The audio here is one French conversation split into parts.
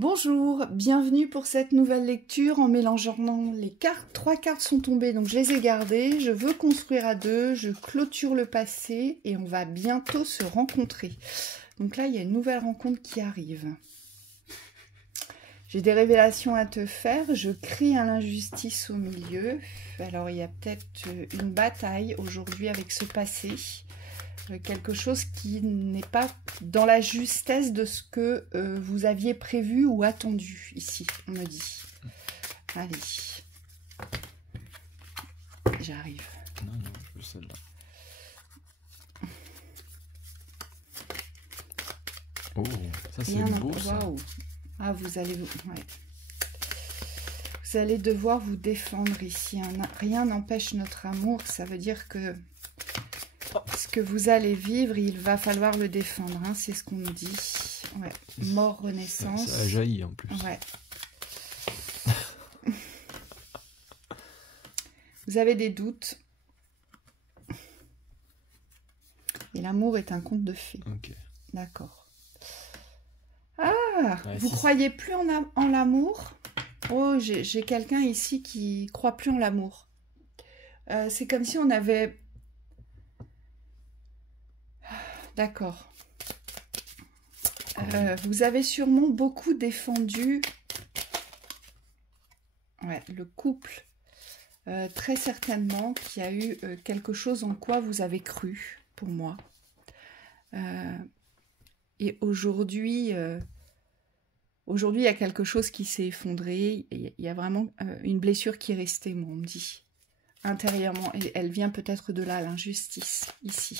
Bonjour, bienvenue pour cette nouvelle lecture en mélangeant les cartes. 3 cartes sont tombées, donc je les ai gardées. Je veux construire à 2, je clôture le passé et on va bientôt se rencontrer. Donc là, il y a une nouvelle rencontre qui arrive. J'ai des révélations à te faire, je crie à l'injustice au milieu. Alors il y a peut-être une bataille aujourd'hui avec ce passé. Quelque chose qui n'est pas dans la justesse de ce que vous aviez prévu ou attendu ici, on me dit. Allez. J'arrive. Non, je veux celle-là. Oh, ça c'est beau ça. Waouh. Ah, vous allez devoir vous défendre ici. Rien n'empêche notre amour, ça veut dire que ce que vous allez vivre, il va falloir le défendre, hein, c'est ce qu'on nous dit. Ouais. Mort, renaissance. Ça a jailli en plus. Ouais. Vous avez des doutes. Et l'amour est un conte de fées. Ok. D'accord. Ah, ouais, vous croyez plus en l'amour? Oh, j'ai quelqu'un ici qui croit plus en l'amour. C'est comme si on avait... D'accord. Vous avez sûrement beaucoup défendu le couple. Très certainement qu'il y a eu quelque chose en quoi vous avez cru, pour moi. Et aujourd'hui, il y a quelque chose qui s'est effondré. Il y a vraiment une blessure qui est restée, moi, on me dit. Intérieurement. Et elle vient peut-être de là, l'injustice, ici.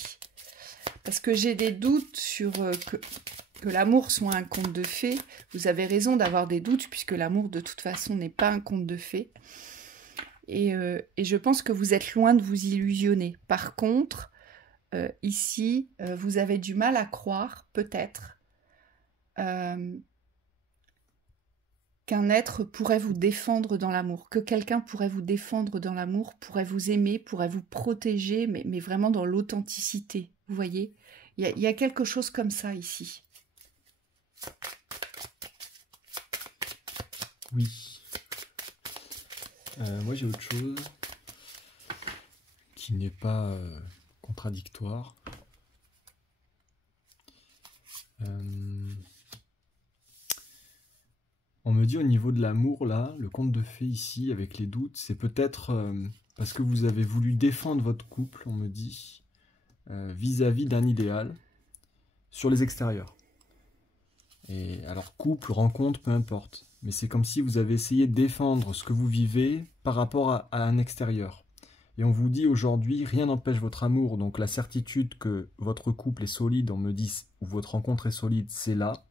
Parce que j'ai des doutes sur que l'amour soit un conte de fées. Vous avez raison d'avoir des doutes, puisque l'amour, de toute façon, n'est pas un conte de fées. Et je pense que vous êtes loin de vous illusionner. Par contre, ici, vous avez du mal à croire, peut-être, qu'un être pourrait vous défendre dans l'amour, que quelqu'un pourrait vous défendre dans l'amour, pourrait vous aimer, pourrait vous protéger, mais vraiment dans l'authenticité. Vous voyez, il y a quelque chose comme ça ici. Oui. Moi j'ai autre chose qui n'est pas contradictoire. On me dit au niveau de l'amour, là, le conte de fées ici, avec les doutes, c'est peut-être parce que vous avez voulu défendre votre couple, on me dit, vis-à-vis d'un idéal sur les extérieurs. Et alors couple, rencontre, peu importe. Mais c'est comme si vous avez essayé de défendre ce que vous vivez par rapport à un extérieur. Et on vous dit aujourd'hui, rien n'empêche votre amour, donc la certitude que votre couple est solide, on me dit, ou votre rencontre est solide, c'est là.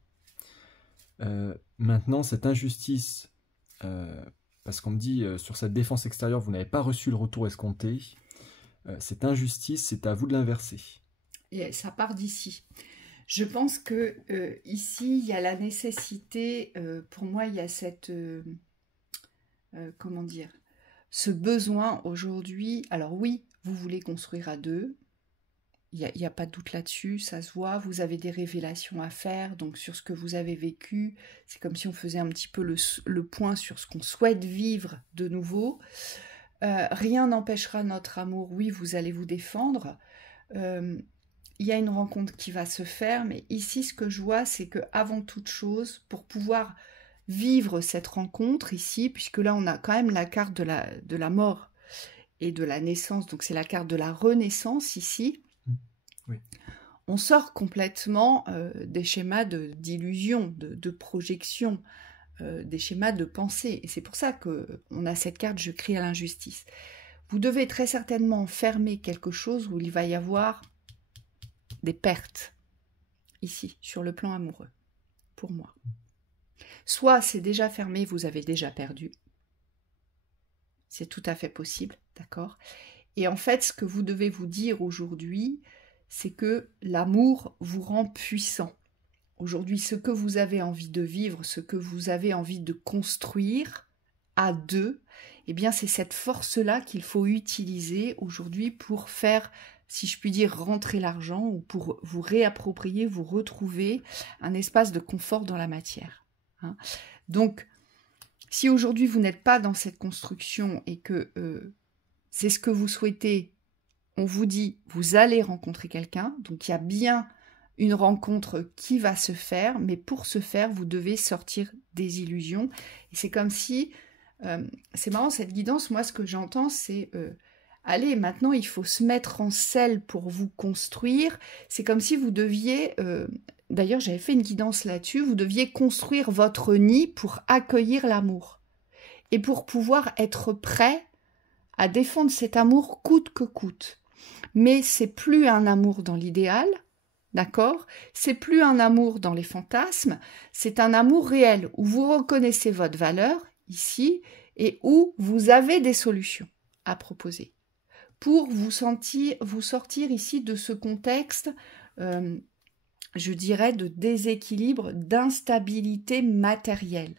Maintenant, cette injustice, parce qu'on me dit, sur cette défense extérieure, vous n'avez pas reçu le retour escompté. Cette injustice, c'est à vous de l'inverser. Et ça part d'ici. Je pense que ici, il y a la nécessité, pour moi, il y a cette, comment dire, ce besoin aujourd'hui. Alors oui, vous voulez construire à 2, il n'y a pas de doute là-dessus, ça se voit, vous avez des révélations à faire, donc sur ce que vous avez vécu, c'est comme si on faisait un petit peu le point sur ce qu'on souhaite vivre de nouveau. Rien n'empêchera notre amour, oui, vous allez vous défendre. Il y a une rencontre qui va se faire, mais ici, ce que je vois, c'est que avant toute chose, pour pouvoir vivre cette rencontre ici, puisque là, on a quand même la carte de la mort et de la naissance, donc c'est la carte de la renaissance ici. Oui. On sort complètement des schémas d'illusion, de projection, des schémas de pensée. Et c'est pour ça qu'on a cette carte « Je crie à l'injustice ». Vous devez très certainement fermer quelque chose où il va y avoir des pertes, ici, sur le plan amoureux, pour moi. Soit c'est déjà fermé, vous avez déjà perdu. C'est tout à fait possible, d'accord? Et en fait, ce que vous devez vous dire aujourd'hui, c'est que l'amour vous rend puissant. Aujourd'hui, ce que vous avez envie de vivre, ce que vous avez envie de construire à 2, eh bien, c'est cette force-là qu'il faut utiliser aujourd'hui pour faire, si je puis dire, rentrer l'argent ou pour vous réapproprier, vous retrouver un espace de confort dans la matière. hein. Donc, si aujourd'hui vous n'êtes pas dans cette construction et que c'est ce que vous souhaitez, on vous dit, vous allez rencontrer quelqu'un, donc il y a bien une rencontre qui va se faire, mais pour ce faire, vous devez sortir des illusions. Et c'est comme si, c'est marrant cette guidance, moi ce que j'entends c'est, allez maintenant il faut se mettre en selle pour vous construire, c'est comme si vous deviez, d'ailleurs j'avais fait une guidance là-dessus, vous deviez construire votre nid pour accueillir l'amour. Et pour pouvoir être prêt à défendre cet amour coûte que coûte. Mais c'est plus un amour dans l'idéal, d'accord? C'est plus un amour dans les fantasmes, c'est un amour réel où vous reconnaissez votre valeur ici et où vous avez des solutions à proposer pour vous sortir ici de ce contexte, je dirais, de déséquilibre, d'instabilité matérielle.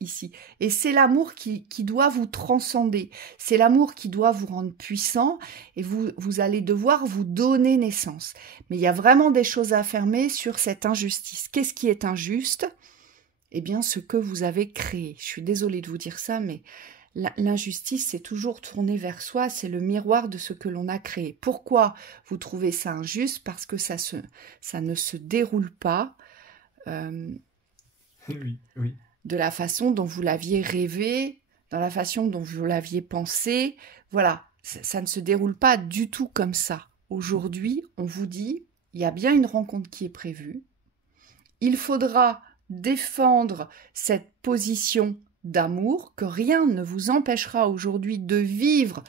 Ici. Et c'est l'amour qui doit vous transcender, c'est l'amour qui doit vous rendre puissant et vous allez devoir vous donner naissance. Mais il y a vraiment des choses à affirmer sur cette injustice. Qu'est-ce qui est injuste? Eh bien, ce que vous avez créé. Je suis désolée de vous dire ça, mais l'injustice, c'est toujours tourner vers soi, c'est le miroir de ce que l'on a créé. Pourquoi vous trouvez ça injuste? Parce que ça ne se déroule pas. Oui. De la façon dont vous l'aviez rêvé, dans la façon dont vous l'aviez pensé. Voilà, ça ne se déroule pas du tout comme ça. Aujourd'hui, on vous dit, il y a bien une rencontre qui est prévue. Il faudra défendre cette position d'amour, que rien ne vous empêchera aujourd'hui de vivre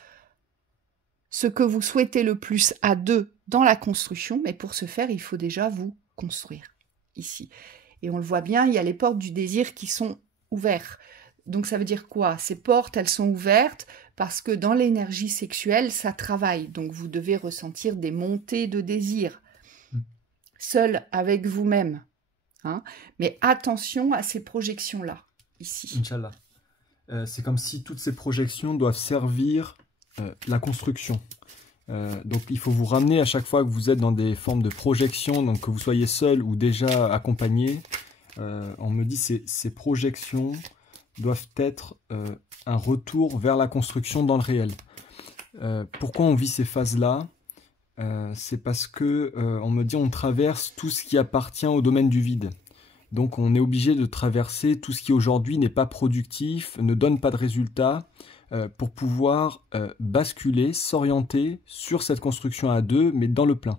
ce que vous souhaitez le plus à deux dans la construction, mais pour ce faire, il faut déjà vous construire ici. Et on le voit bien, il y a les portes du désir qui sont ouvertes. Donc ça veut dire quoi? Ces portes, elles sont ouvertes parce que dans l'énergie sexuelle, ça travaille. Donc vous devez ressentir des montées de désir, seul avec vous-même. Hein? Mais attention à ces projections-là, ici. Inch'Allah. C'est comme si toutes ces projections doivent servir la construction. Donc il faut vous ramener à chaque fois que vous êtes dans des formes de projection, donc que vous soyez seul ou déjà accompagné. On me dit ces projections doivent être un retour vers la construction dans le réel. Pourquoi on vit ces phases-là? C'est parce que on me dit on traverse tout ce qui appartient au domaine du vide. Donc on est obligé de traverser tout ce qui aujourd'hui n'est pas productif, ne donne pas de résultats, pour pouvoir basculer, s'orienter sur cette construction à deux, mais dans le plein.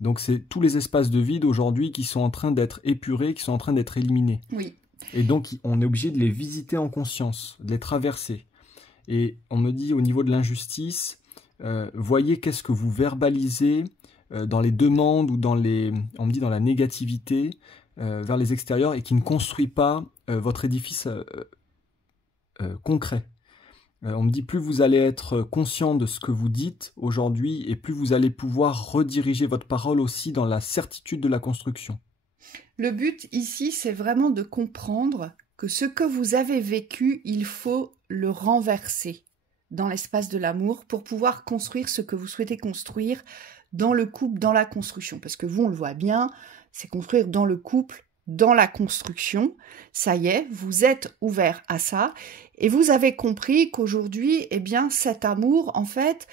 Donc c'est tous les espaces de vide aujourd'hui qui sont en train d'être épurés, qui sont en train d'être éliminés. Oui. Et donc on est obligé de les visiter en conscience, de les traverser. Et on me dit au niveau de l'injustice, voyez qu'est-ce que vous verbalisez dans les demandes ou dans on me dit dans la négativité vers les extérieurs et qui ne construit pas votre édifice concret. On me dit plus vous allez être conscient de ce que vous dites aujourd'hui et plus vous allez pouvoir rediriger votre parole aussi dans la certitude de la construction. Le but ici, c'est vraiment de comprendre que ce que vous avez vécu, il faut le renverser dans l'espace de l'amour pour pouvoir construire ce que vous souhaitez construire dans le couple, dans la construction. Parce que vous, on le voit bien, c'est construire dans le couple, dans la construction. Ça y est, vous êtes ouvert à ça et vous avez compris qu'aujourd'hui, eh bien, cet amour, en fait,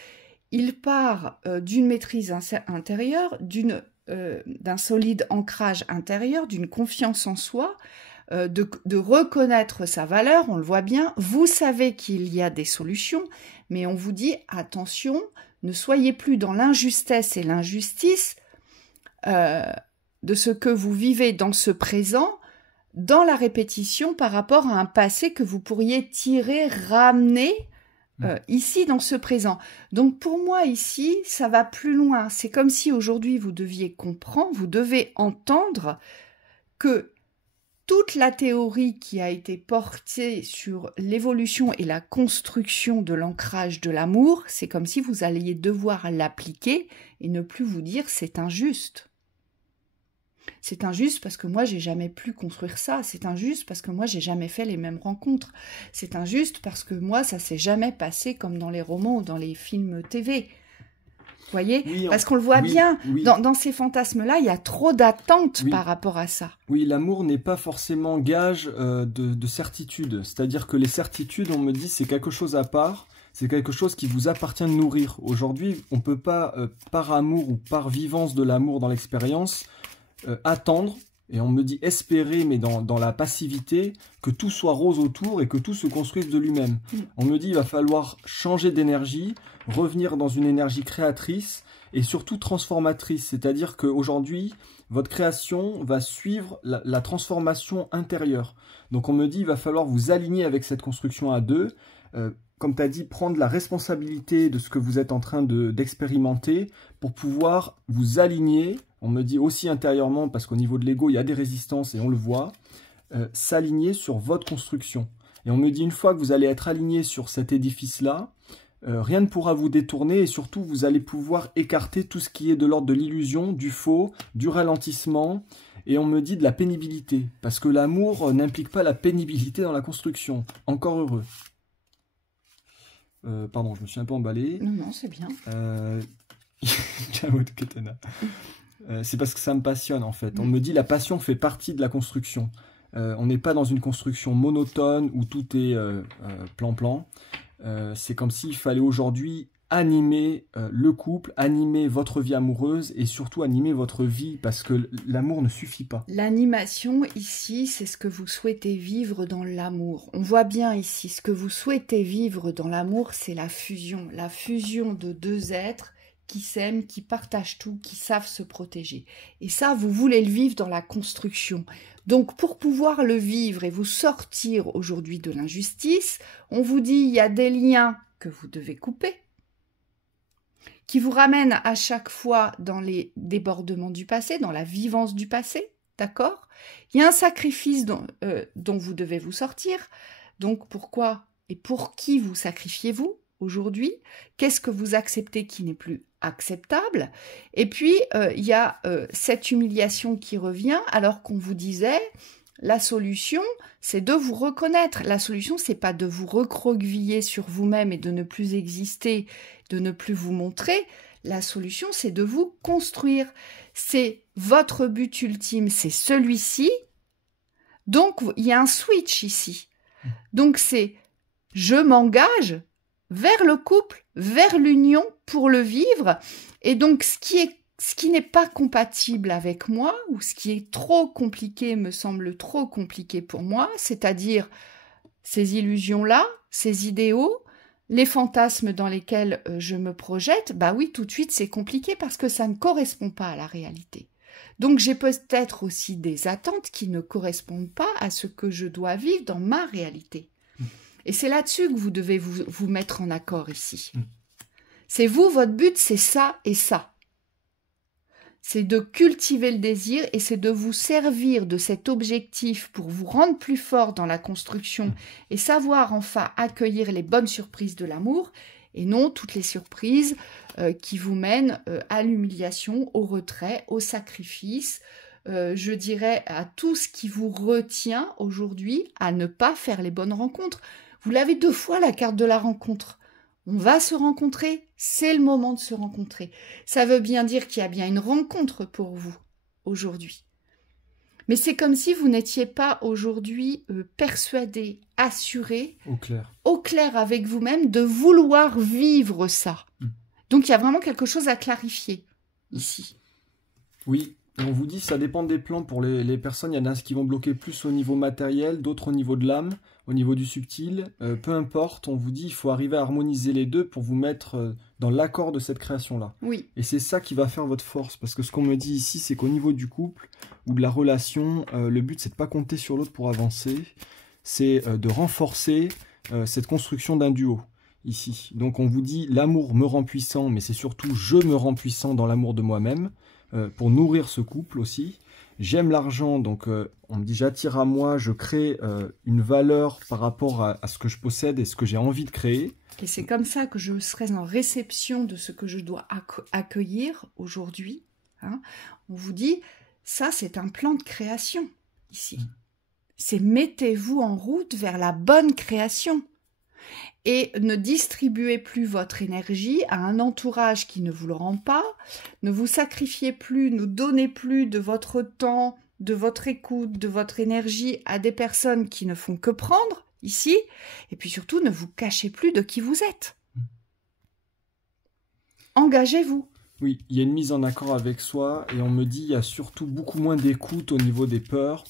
il part d'une maîtrise intérieure, d'un solide ancrage intérieur, d'une confiance en soi, de reconnaître sa valeur, on le voit bien. Vous savez qu'il y a des solutions, mais on vous dit attention, ne soyez plus dans l'injustesse et l'injustice de ce que vous vivez dans ce présent, dans la répétition par rapport à un passé que vous pourriez tirer, ramener ici dans ce présent. Donc pour moi ici, ça va plus loin. C'est comme si aujourd'hui vous deviez comprendre, vous devez entendre que toute la théorie qui a été portée sur l'évolution et la construction de l'ancrage de l'amour, c'est comme si vous alliez devoir l'appliquer et ne plus vous dire c'est injuste. C'est injuste parce que moi j'ai jamais pu construire ça, c'est injuste parce que moi j'ai jamais fait les mêmes rencontres, c'est injuste parce que moi ça s'est jamais passé comme dans les romans ou dans les films TV. Vous voyez, Oui, parce qu'on le voit bien, oui. dans ces fantasmes-là, il y a trop d'attentes par rapport à ça. Oui, l'amour n'est pas forcément gage de certitude. C'est-à-dire que les certitudes, on me dit, c'est quelque chose à part, c'est quelque chose qui vous appartient de nourrir. Aujourd'hui, on ne peut pas, par amour ou par vivance de l'amour dans l'expérience, attendre, et on me dit espérer, mais dans la passivité, que tout soit rose autour et que tout se construise de lui-même. On me dit, il va falloir changer d'énergie, revenir dans une énergie créatrice et surtout transformatrice. C'est-à-dire qu'aujourd'hui, votre création va suivre la transformation intérieure. Donc on me dit, il va falloir vous aligner avec cette construction à deux. Comme tu as dit, prendre la responsabilité de ce que vous êtes en train d'expérimenter pour pouvoir vous aligner. On me dit aussi intérieurement, parce qu'au niveau de l'ego, il y a des résistances et on le voit, s'aligner sur votre construction. Et on me dit, une fois que vous allez être aligné sur cet édifice-là, rien ne pourra vous détourner et surtout, vous allez pouvoir écarter tout ce qui est de l'ordre de l'illusion, du faux, du ralentissement. Et on me dit de la pénibilité, parce que l'amour n'implique pas la pénibilité dans la construction. Encore heureux. Pardon, je me suis un peu emballé. Non, c'est bien. C'est parce que ça me passionne en fait. On me dit la passion fait partie de la construction. On n'est pas dans une construction monotone où tout est plan-plan. C'est comme s'il fallait aujourd'hui animer le couple, animer votre vie amoureuse et surtout animer votre vie parce que l'amour ne suffit pas. L'animation ici, c'est ce que vous souhaitez vivre dans l'amour. On voit bien ici, ce que vous souhaitez vivre dans l'amour, c'est la fusion de deux êtres qui s'aiment, qui partagent tout, qui savent se protéger. Et ça, vous voulez le vivre dans la construction. Donc, pour pouvoir le vivre et vous sortir aujourd'hui de l'injustice, on vous dit, il y a des liens que vous devez couper, qui vous ramènent à chaque fois dans les débordements du passé, dans la vivance du passé, d'accord? Il y a un sacrifice dont vous devez vous sortir. Donc, pourquoi et pour qui vous sacrifiez-vous aujourd'hui? Qu'est-ce que vous acceptez qui n'est plus acceptable? Et puis, il y a cette humiliation qui revient alors qu'on vous disait la solution, c'est de vous reconnaître. La solution, c'est pas de vous recroqueviller sur vous-même et de ne plus exister, de ne plus vous montrer. La solution, c'est de vous construire. C'est votre but ultime, c'est celui-ci. Donc, il y a un switch ici. Donc, c'est je m'engage vers le couple, vers l'union pour le vivre. Et donc, ce qui n'est pas compatible avec moi, ou ce qui est trop compliqué, me semble trop compliqué pour moi, c'est-à-dire ces illusions-là, ces idéaux, les fantasmes dans lesquels je me projette, bah oui, tout de suite, c'est compliqué parce que ça ne correspond pas à la réalité. Donc, j'ai peut-être aussi des attentes qui ne correspondent pas à ce que je dois vivre dans ma réalité. Et c'est là-dessus que vous devez vous mettre en accord ici. C'est vous, votre but, c'est ça et ça. C'est de cultiver le désir et c'est de vous servir de cet objectif pour vous rendre plus fort dans la construction et savoir enfin accueillir les bonnes surprises de l'amour et non toutes les surprises qui vous mènent à l'humiliation, au retrait, au sacrifice, je dirais à tout ce qui vous retient aujourd'hui à ne pas faire les bonnes rencontres. Vous l'avez 2 fois la carte de la rencontre. On va se rencontrer, c'est le moment de se rencontrer. Ça veut bien dire qu'il y a bien une rencontre pour vous aujourd'hui. Mais c'est comme si vous n'étiez pas aujourd'hui persuadé, assuré, au clair avec vous-même de vouloir vivre ça. Donc il y a vraiment quelque chose à clarifier ici. Oui. On vous dit ça dépend des plans pour les personnes. Il y en a qui vont bloquer plus au niveau matériel, d'autres au niveau de l'âme, au niveau du subtil. Peu importe, on vous dit il faut arriver à harmoniser les deux pour vous mettre dans l'accord de cette création-là. Oui. Et c'est ça qui va faire votre force. Parce que ce qu'on me dit ici, c'est qu'au niveau du couple ou de la relation, le but c'est de ne pas compter sur l'autre pour avancer. C'est de renforcer cette construction d'un duo. Ici. Donc on vous dit l'amour me rend puissant, mais c'est surtout je me rends puissant dans l'amour de moi-même. Pour nourrir ce couple aussi. J'aime l'argent, donc on me dit j'attire à moi, je crée une valeur par rapport à ce que je possède et ce que j'ai envie de créer. Et c'est comme ça que je serai en réception de ce que je dois accueillir aujourd'hui. Hein. On vous dit, ça c'est un plan de création ici. C'est mettez-vous en route vers la bonne création. Et ne distribuez plus votre énergie à un entourage qui ne vous le rend pas. Ne vous sacrifiez plus, ne donnez plus de votre temps, de votre écoute, de votre énergie à des personnes qui ne font que prendre ici. Et puis surtout, ne vous cachez plus de qui vous êtes. Engagez-vous. Oui, il y a une mise en accord avec soi et on me dit il y a surtout beaucoup moins d'écoute au niveau des peurs.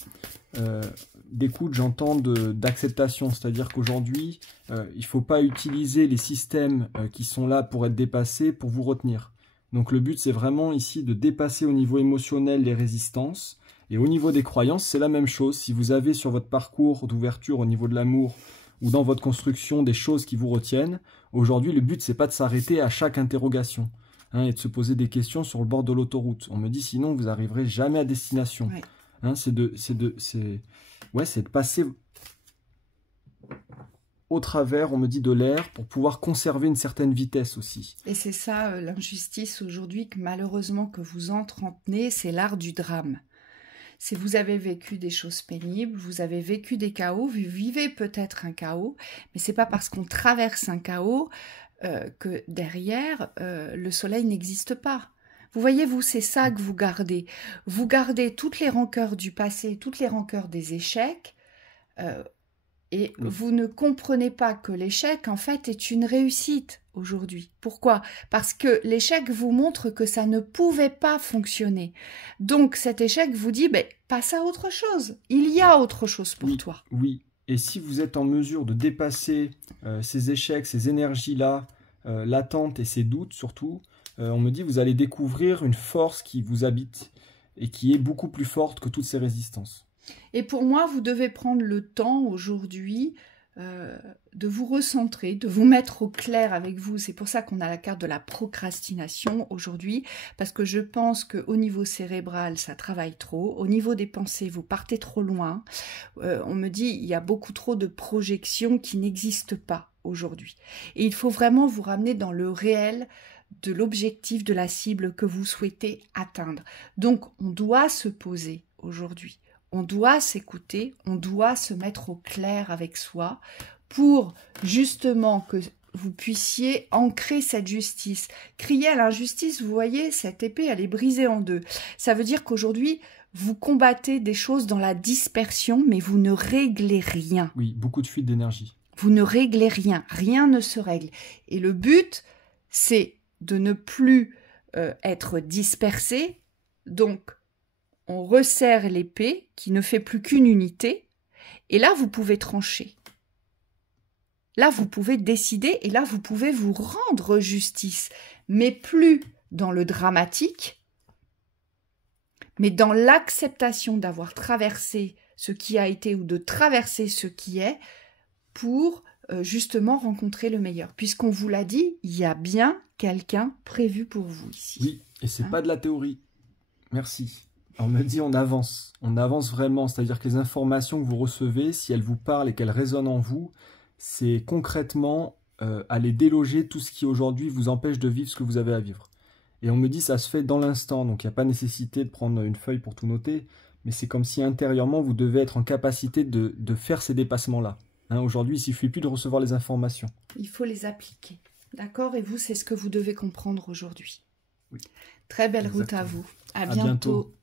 D'écoute, j'entends d'acceptation, c'est-à-dire qu'aujourd'hui, il ne faut pas utiliser les systèmes qui sont là pour être dépassés pour vous retenir. Donc le but, c'est vraiment ici de dépasser au niveau émotionnel les résistances. Et au niveau des croyances, c'est la même chose. Si vous avez sur votre parcours d'ouverture au niveau de l'amour ou dans votre construction des choses qui vous retiennent, aujourd'hui, le but, c'est pas de s'arrêter à chaque interrogation. Et de se poser des questions sur le bord de l'autoroute. On me dit sinon vous n'arriverez jamais à destination. Ouais. C'est de passer au travers, on me dit, de l'air pour pouvoir conserver une certaine vitesse aussi. Et c'est ça l'injustice aujourd'hui que malheureusement que vous entretenez, c'est l'art du drame. Si vous avez vécu des choses pénibles, vous avez vécu des chaos, vous vivez peut-être un chaos, mais c'est pas parce qu'on traverse un chaos que derrière, le soleil n'existe pas. Vous voyez, vous, c'est ça que vous gardez. Vous gardez toutes les rancœurs du passé, toutes les rancœurs des échecs, et vous ne comprenez pas que l'échec, en fait, est une réussite aujourd'hui. Pourquoi? Parce que l'échec vous montre que ça ne pouvait pas fonctionner. Donc, cet échec vous dit, passe à autre chose. Il y a autre chose pour toi. Oui. Et si vous êtes en mesure de dépasser ces échecs, ces énergies-là, latentes et ces doutes surtout, on me dit vous allez découvrir une force qui vous habite et qui est beaucoup plus forte que toutes ces résistances. Et pour moi, vous devez prendre le temps aujourd'hui de vous recentrer, de vous mettre au clair avec vous. C'est pour ça qu'on a la carte de la procrastination aujourd'hui, parce que je pense qu'au niveau cérébral, ça travaille trop. Au niveau des pensées, vous partez trop loin. On me dit il y a beaucoup trop de projections qui n'existent pas aujourd'hui. Et il faut vraiment vous ramener dans le réel de l'objectif, de la cible que vous souhaitez atteindre. Donc, on doit se poser aujourd'hui. On doit s'écouter, on doit se mettre au clair avec soi pour justement que vous puissiez ancrer cette justice. Crier à l'injustice, vous voyez, cette épée, elle est brisée en deux. Ça veut dire qu'aujourd'hui, vous combattez des choses dans la dispersion, mais vous ne réglez rien. Oui, beaucoup de fuite d'énergie. Vous ne réglez rien, rien ne se règle. Et le but, c'est de ne plus être dispersé, donc on resserre l'épée qui ne fait plus qu'une unité, et là vous pouvez trancher. Là vous pouvez décider, et là vous pouvez vous rendre justice, mais plus dans le dramatique, mais dans l'acceptation d'avoir traversé ce qui a été ou de traverser ce qui est pour justement rencontrer le meilleur. Puisqu'on vous l'a dit, il y a bien quelqu'un prévu pour vous ici. Oui, et c'est pas de la théorie. Merci. On me dit on avance vraiment, c'est-à-dire que les informations que vous recevez, si elles vous parlent et qu'elles résonnent en vous, c'est concrètement aller déloger tout ce qui aujourd'hui vous empêche de vivre ce que vous avez à vivre. Et on me dit ça se fait dans l'instant, donc il n'y a pas nécessité de prendre une feuille pour tout noter, mais c'est comme si intérieurement vous devez être en capacité de faire ces dépassements-là. Aujourd'hui, il ne suffit plus de recevoir les informations. Il faut les appliquer, d'accord? Et vous, c'est ce que vous devez comprendre aujourd'hui. Oui. Très belle route à vous. À bientôt.